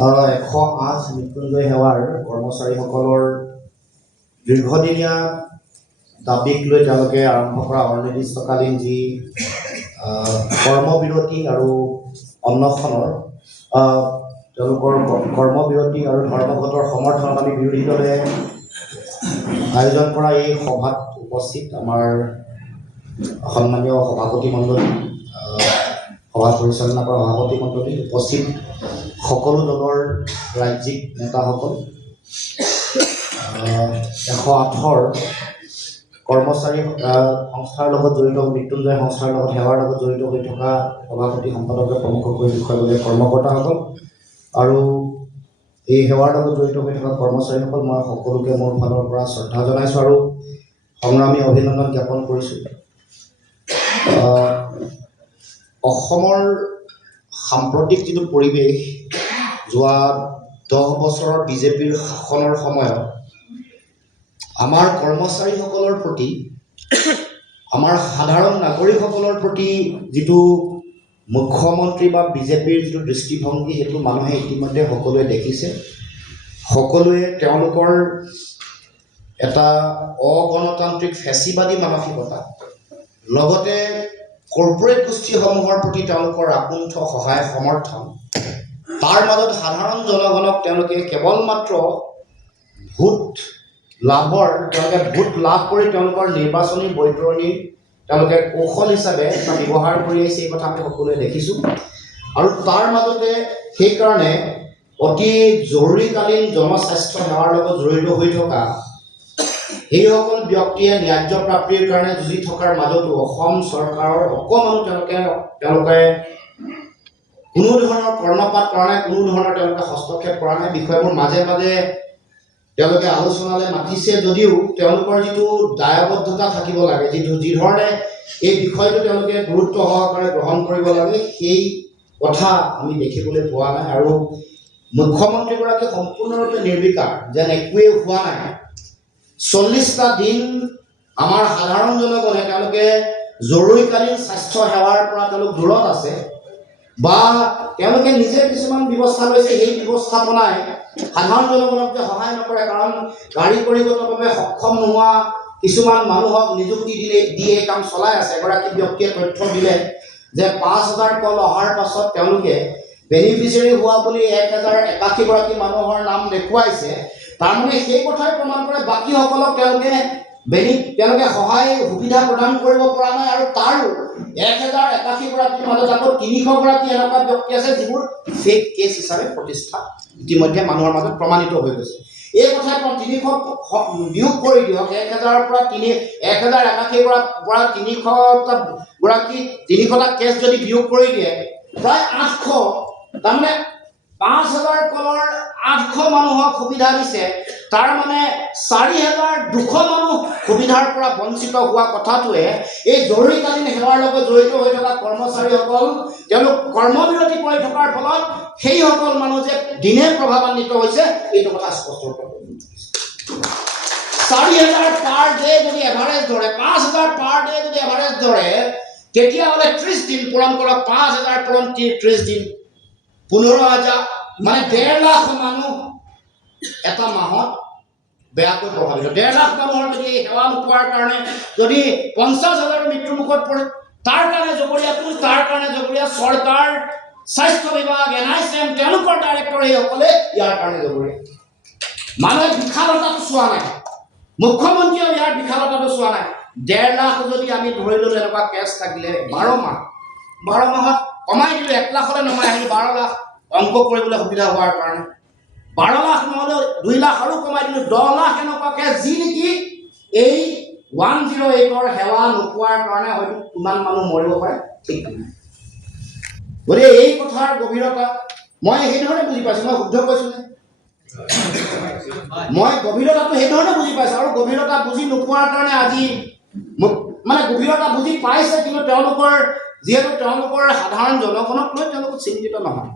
108 মৃত্যুঞ্জয় সেৱাৰ কৰ্মচাৰীসকলৰ দীৰ্ঘদিনীয়া দাবীক লৈ তেওঁলোকে আৰম্ভ কৰা অনিৰ্দিষ্টকালীন যি কৰ্মবিৰতি আৰু অন্নশনৰ তেওঁলোকৰ কৰ্মবিৰতি আৰু ধৰ্মঘটৰ সমৰ্থনত আমি বিৰোধী দলে আয়োজন কৰা এই সভাত উপস্থিত আমাৰ সন্মানীয় সভাপতি মণ্ডলী, সভা পৰিচালনা কৰা সভাপতি মণ্ডলী, উপস্থিত সকলো দলৰ ৰাজ্যিক নেতাসকল, 108ৰ কৰ্মচাৰী সংস্থাৰ লগত জড়িত, মৃত্যুঞ্জয় সংস্থাৰ লগত সেৱাৰ লগত জড়িত হৈ থকা সভাপতি সম্পাদকে প্ৰমুখকৈ বিষয়ববীয়া কৰ্মকৰ্তাসকল আৰু এই সেৱাৰ লগত জড়িত হৈ থকা কৰ্মচাৰীসকল, মই সকলোকে মোৰ ফালৰ পৰা শ্ৰদ্ধা জনাইছোঁ আৰু সংগ্ৰামী অভিনন্দন জ্ঞাপন কৰিছোঁ। অসমৰ সাম্প্ৰতিক যিটো পৰিৱেশ, যোৱা 10 বছৰৰ বিজেপিৰ শাসনৰ সময়ত আমাৰ কৰ্মচাৰীসকলৰ প্ৰতি, আমাৰ সাধাৰণ নাগৰিকসকলৰ প্ৰতি যিটো মুখ্যমন্ত্ৰী বা বিজেপিৰ যিটো দৃষ্টিভংগী, সেইটো মানুহে ইতিমধ্যে সকলোৱে দেখিছে। সকলোৱে তেওঁলোকৰ এটা অগণতান্ত্ৰিক ফেচিবাদী মানসিকতা, লগতে কৰ্পৰেট গোষ্ঠীসমূহৰ প্ৰতি তেওঁলোকৰ আকুণ্ঠ সহায় সমৰ্থন, তাৰ মাজত সাধাৰণ জনগণক তেওঁলোকে কেৱল মাত্ৰ ভোট লাভ কৰি তেওঁলোকৰ নিৰ্বাচনী বৈতৰণি তেওঁলোকে কৌশল হিচাপে ব্যৱহাৰ কৰি আহিছে, এই কথা আমি সকলোৱে দেখিছোঁ। আৰু তাৰ মাজতে সেইকাৰণে অতি জৰুৰীকালীন জনস্বাস্থ্য সেৱাৰ লগত জড়িত হৈ থকা সেইসকল ব্যক্তিয়ে ন্যায্য প্ৰাপ্তিৰ কাৰণে যুঁজি থকাৰ মাজতো অসম চৰকাৰৰ অকণমানো তেওঁলোকে কোনো ধৰণৰ কৰ্ণপাত কৰা নাই, কোনো ধৰণৰ তেওঁলোকে হস্তক্ষেপ কৰা নাই। বিষয়বোৰ মাজে মাজে তেওঁলোকে আলোচনালৈ মাতিছে যদিও তেওঁলোকৰ যিটো দায়বদ্ধতা থাকিব লাগে, যি ধৰণে এই বিষয়টো তেওঁলোকে গুৰুত্ব সহকাৰে গ্ৰহণ কৰিব লাগে, সেই কথা আমি দেখিবলৈ পোৱা নাই। আৰু মুখ্যমন্ত্ৰীগৰাকী সম্পূৰ্ণৰূপে নিৰ্বিকাৰ, যেন একোৱেই হোৱা নাই। 40টা দিন আমাৰ সাধাৰণ জনগণে তেওঁলোকে জৰুৰীকালীন স্বাস্থ্য সেৱাৰ পৰা তেওঁলোক দূৰত আছে, বা তেওঁলোকে নিজে কিছুমান ব্যৱস্থা লৈছে, সেই ব্যৱস্থাপনাই সাধাৰণ জনগণক যে সহায় নকৰে। কাৰণ কাৰিকৰীগতভাৱে সক্ষম নোহোৱা কিছুমান মানুহক নিযুক্তি দিয়ে এই কাম চলাই আছে। এগৰাকী ব্যক্তিয়ে তথ্য দিলে যে 5000 কল অহাৰ পাছত তেওঁলোকে বেনিফিচিয়াৰী হোৱা বুলি 1081 গৰাকী মানুহৰ নাম দেখুৱাইছে। তাৰমানে সেই কথাই প্ৰমাণ কৰে বাকীসকলক তেওঁলোকে সহায় সুবিধা প্ৰদান কৰিব পৰা নাই। আৰু তাৰো 1081 গৰাকীৰ মাজত আকৌ 300 গৰাকী এনেকুৱা ব্যক্তি আছে যিবোৰ ফেক কেছ হিচাপে প্ৰতিষ্ঠা ইতিমধ্যে মানুহৰ মাজত প্ৰমাণিত হৈ গৈছে। এই কথাই 300 বিয়োগ কৰি দিয়ক, 1000ৰ পৰা 1081 পৰা 300টা গৰাকী 300টা কেছ যদি বিয়োগ কৰি দিয়ে, প্ৰায় 800, তাৰমানে 5000 কলৰ 800 মানুহক সুবিধা দিছে। তাৰ মানে 4200 মানুহ সুবিধাৰ পৰা বঞ্চিত হোৱা কথাটোৱে এই জৰুৰীকালীন সেৱাৰ লগত জড়িত হৈ থকা কৰ্মচাৰীসকল তেওঁলোক কৰ্মবিৰতি কৰি থকাৰ ফলত সেইসকল মানুহ যে দিনে প্ৰভাৱান্বিত হৈছে, এইটো কথা স্পষ্ট ৰূপে 4000 পাৰ ডে যদি এভাৰেজ ধৰে, 5000 পাৰ ডে যদি এভাৰেজ ধৰে, তেতিয়াহ'লে 30 দিন পূৰণ কৰক, 5000 পূৰণ 30 দিন 15000, মানে 1.5 লাখ মানুহ এটা মাহত বেয়াকৈ প্ৰভাৱিত। 1.5 লাখ মানুহৰ যদি এই সেৱা নোপোৱাৰ কাৰণে যদি 50,000 মৃত্যুৰ মুখত পৰে, তাৰ কাৰণে জগৰীয়া চৰকাৰ, স্বাস্থ্য বিভাগ, NICM, তেওঁলোকৰ ডাইৰেক্টৰ এইসকলে ইয়াৰ কাৰণে জগৰীয়া। মানুহে বিশালতাটো চোৱা নাই, মুখ্যমন্ত্ৰীয়েও ইয়াৰ বিশালতাটো চোৱা নাই। 1.5 লাখ যদি আমি ধৰি ল'লো এনেকুৱা কেছ থাকিলে 12 মাহত কমাই দিলোঁ, 1 লাখলৈ নমাই আহিলোঁ 12 লাখ অংক কৰিবলৈ সুবিধা হোৱাৰ কাৰণে। 12 লাখ নহ'লেও 2 লাখ আৰু কমাই দিলোঁ, 10 লাখ এনেকুৱা কেছ যি নেকি এই 108ৰ সেৱা নোপোৱাৰ কাৰণে হয়তো কিমান মানুহ মৰিব পাৰে ঠিক নাই। গতিকে এই কথাৰ গভীৰতা মই সেইধৰণে বুজি পাইছোঁ। মই শুদ্ধ কৈছোঁ নে? মই গভীৰতাটো সেইধৰণে বুজি পাইছোঁ। আৰু গভীৰতা বুজি নোপোৱাৰ কাৰণে আজি মানে গভীৰতা বুজি পাইছে, কিন্তু যিহেতু তেওঁলোকৰ সাধাৰণ জনগণক লৈ তেওঁলোক চিন্তিত নহয়।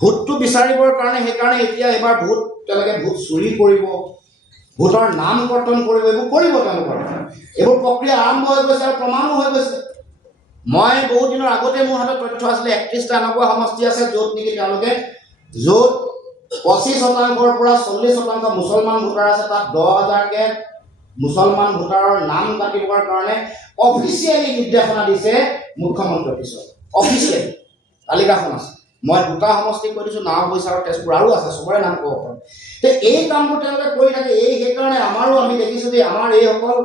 ভোটটো বিচাৰিবৰ কাৰণে সেইকাৰণে এতিয়া এইবাৰ তেওঁলোকে ভোট চুৰি কৰিব, ভোটৰ নাম কৰ্তন কৰিব, এইবোৰ কৰিব তেওঁলোকৰ। এইবোৰ প্ৰক্ৰিয়া আৰম্ভ হৈ গৈছে আৰু প্ৰমাণো হৈ গৈছে। মই বহুত দিনৰ আগতে মোৰ হাতত তথ্য আছিলে 31টা এনেকুৱা সমষ্টি আছে য'ত নেকি তেওঁলোকে 25% পৰা 40% মুছলমান ভোটাৰ আছে, তাত 10,000কে মুছলমান ভোটাৰৰ নাম কাটিবৰ কাৰণে অফিচিয়েলি নিৰ্দেশনা দিছে মুখ্যমন্ত্ৰী অফিচত। অফিচিয়েলি তালিকাখন আছে। মই দুটা সমষ্টি কৈ দিছোঁ, নাওবৈচা আৰু তেজপুৰ, আৰু আছে, চবৰে নাম ক'ব পাৰোঁ। এই কামবোৰ তেওঁলোকে কৰি থাকে। সেইকাৰণে আমাৰো আমি দেখিছোঁ যে আমাৰ এইসকল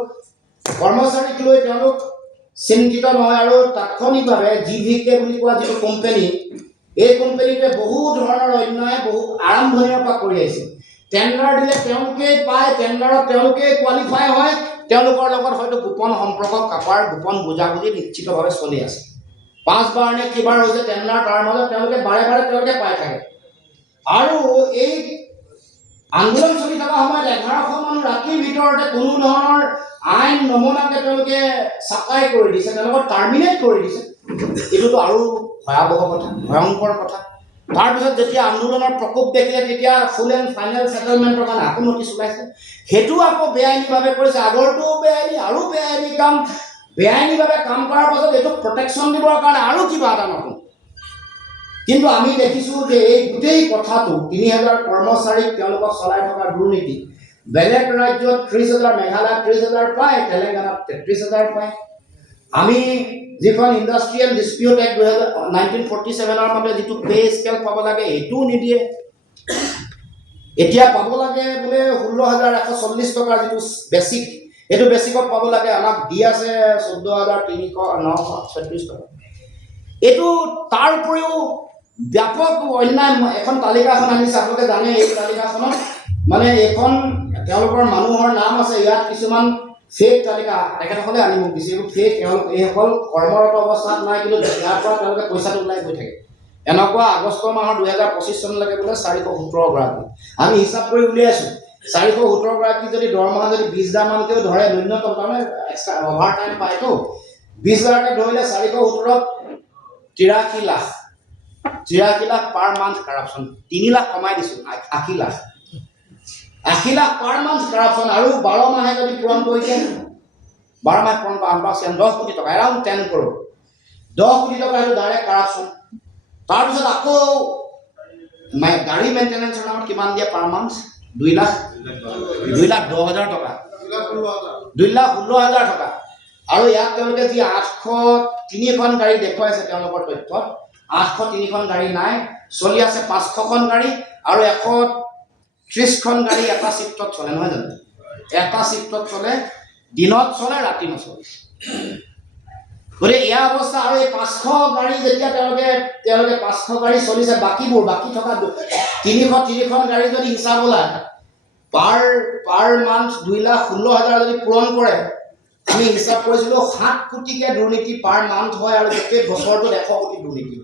কৰ্মচাৰীক লৈ তেওঁলোক চিন্তিত নহয়, আৰু তাৎক্ষণিকভাৱে GVK বুলি কোৱা যিটো কোম্পানী, এই কোম্পানীটোৱে বহু ধৰণৰ অন্যায় বহু আৰম্ভণিৰ পৰা কৰি আহিছে। টেণ্ডাৰ দিলে তেওঁলোকেই পায়, টেণ্ডাৰত তেওঁলোকেই কোৱালিফাই হয়, তেওঁলোকৰ লগত হয়তো গোপন সম্পৰ্ক কাপাৰ গোপন বুজাবুজি নিশ্চিতভাৱে চলি আছে। 5 বাৰ নে কিবাৰ হৈছে টেণ্ডাৰ, তাৰ মাজত তেওঁলোকে বাৰে বাৰে তেওঁলোকে পাই থাকে। আৰু এই আন্দোলন চলি থকা সময়ত 1100 মানুহ ৰাতিৰ ভিতৰতে কোনো ধৰণৰ আইন নমনাকে তেওঁলোকে চাফাই কৰি দিছে, তেওঁলোকক টাৰ্মিনেট কৰি দিছে। এইটোতো আৰু ভয়াৱহ কথা, ভয়ংকৰ কথা। তাৰপিছত যেতিয়া আন্দোলনৰ প্ৰকোপ দেখিলে তেতিয়া ফুল এণ্ড ফাইনেল ছেটেলমেণ্টৰ কাৰণে আকৌ নটিচ ওলাইছে। সেইটো আকৌ বেআইনীভাৱে কৰিছে, আগৰটোও বেআইনী, আৰু বেআইনী কাম। বেআইনীভাৱে কাম কৰাৰ পাছত এইটো প্ৰটেকশ্যন দিবৰ কাৰণে আৰু কিবা এটা নতুন। কিন্তু আমি দেখিছোঁ যে এই গোটেই কথাটো 3,000 কৰ্মচাৰীক তেওঁলোকক চলাই থকা দুৰ্নীতি। বেলেগ ৰাজ্যত 30,000, মেঘালয়ত 30,000 পায়, তেলেংগানাত 33,000 পায়। আমি যিখন ইণ্ডাষ্ট্ৰিয়েল ডিছপিউট এক্ট 1947ৰ মতে যিটো পে স্কেল পাব লাগে এইটোও নিদিয়ে। এতিয়া পাব লাগে বোলে 16,140 টকাৰ যিটো বেছিক, এইটো বেছিকত পাব লাগে, আমাক দি আছে 14,936 টকা। এইটো তাৰ উপৰিও ব্যাপক অন্যায়। এখন তালিকাখন আনিছে, আপোনালোকে জানে এই তালিকাখনত মানে এইখন তেওঁলোকৰ মানুহৰ নাম আছে, ইয়াত কিছুমান ফেক তালিকা তেখেতসকলে আনি মোক দিছে। এইবোৰ ফেক, এইসকল কৰ্মৰত অৱস্থাত নাই, কিন্তু ইয়াৰ পৰা তেওঁলোকে পইচাটো ওলাই গৈ থাকে। এনেকুৱা আগষ্ট মাহৰ 2025 চনলৈকে বোলে 417 গৰাকী আমি হিচাপ কৰি উলিয়াইছোঁ। 417 গৰাকী যদি দৰমহা যদি 20,000 মানকেও ধৰে, ন্যূনতম তাৰমানে এক্সট্ৰা অভাৰ টাইম পায়তো, 20,000কে ধৰিলে 417 83 lakh. 83 lakh per month corruption. 3 lakh কমাই দিছোঁ, 80 lakh. 80 lakh per month corruption. আৰু 12 মাহে যদি পূৰণ কৰিছে, 12 মাহে পূৰণ কৰা 10 কোটি টকা, এৰাউণ্ড 10 কৰোৰ, 10 কোটি টকা সেইটো ডাইৰেক্ট কাৰাপশ্যন। তাৰপিছত আকৌ গাড়ী মেইনটেনেন্সৰ নামত কিমান দিয়ে পাৰ মান্থ? 2,10,000 টকা, 2,16,000 টকা। আৰু ইয়াত তেওঁলোকে যি 803খন গাড়ী দেখুৱাইছে তেওঁলোকৰ তথ্যত, 803খন গাড়ী নাই, চলি আছে 500খন গাড়ী আৰু 130খন গাড়ী এটা চিফ্টত চলে, নহয় জানো? এটা চিফ্টত চলে, দিনত চলে, ৰাতি নচলে। গতিকে এয়া অৱস্থা। আৰু এই 500 গাড়ী যেতিয়া তেওঁলোকে 500 গাড়ী চলিছে, বাকী থকা 303খন গাড়ী যদি হিচাপ ওলায়, পাৰ মান্থ 2,16,000 যদি পূৰণ কৰে, আমি হিচাপ কৰিছিলোঁ 7 কোটিকে দুৰ্নীতি পাৰ মান্থ হয়, আৰু গোটেই বছৰটোত 100 কোটি দুৰ্নীতি।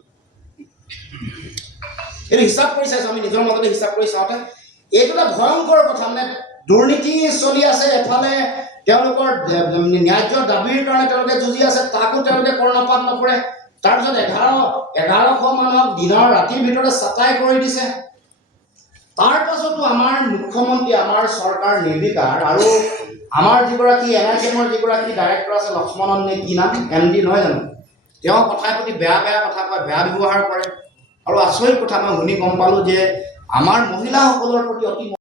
এইটো হিচাপ কৰি চাইছোঁ, আমি নিজৰ মাজতে হিচাপ কৰি চাওঁতে এইটো এটা ভয়ংকৰ কথা। মানে দুৰ্নীতি চলি আছে, এফালে তেওঁলোকৰ ন্যায্য দাবীৰ কাৰণে তেওঁলোকে যুঁজি আছে, তাকো তেওঁলোকে কৰ্ণপাত নকৰে। তাৰপিছত 1100 মানুহক দিনৰ ৰাতিৰ ভিতৰতে চাটাই কৰি দিছে। তাৰ পাছতো আমাৰ মুখ্যমন্ত্ৰী, আমাৰ চৰকাৰ নিৰ্বিকাৰ। আৰু আমাৰ যিগৰাকী NICMৰ যিগৰাকী ডাইৰেক্টৰ আছে, লক্ষ্মণন নে কি নাম, MD নহয় জানো, তেওঁ কথাই প্ৰতি বেয়া কথা কয়, বেয়া ব্যৱহাৰ কৰে। আৰু আচৰিত কথা, মই শুনি গম পালোঁ যে আমাৰ মহিলাসকলৰ প্ৰতি অতি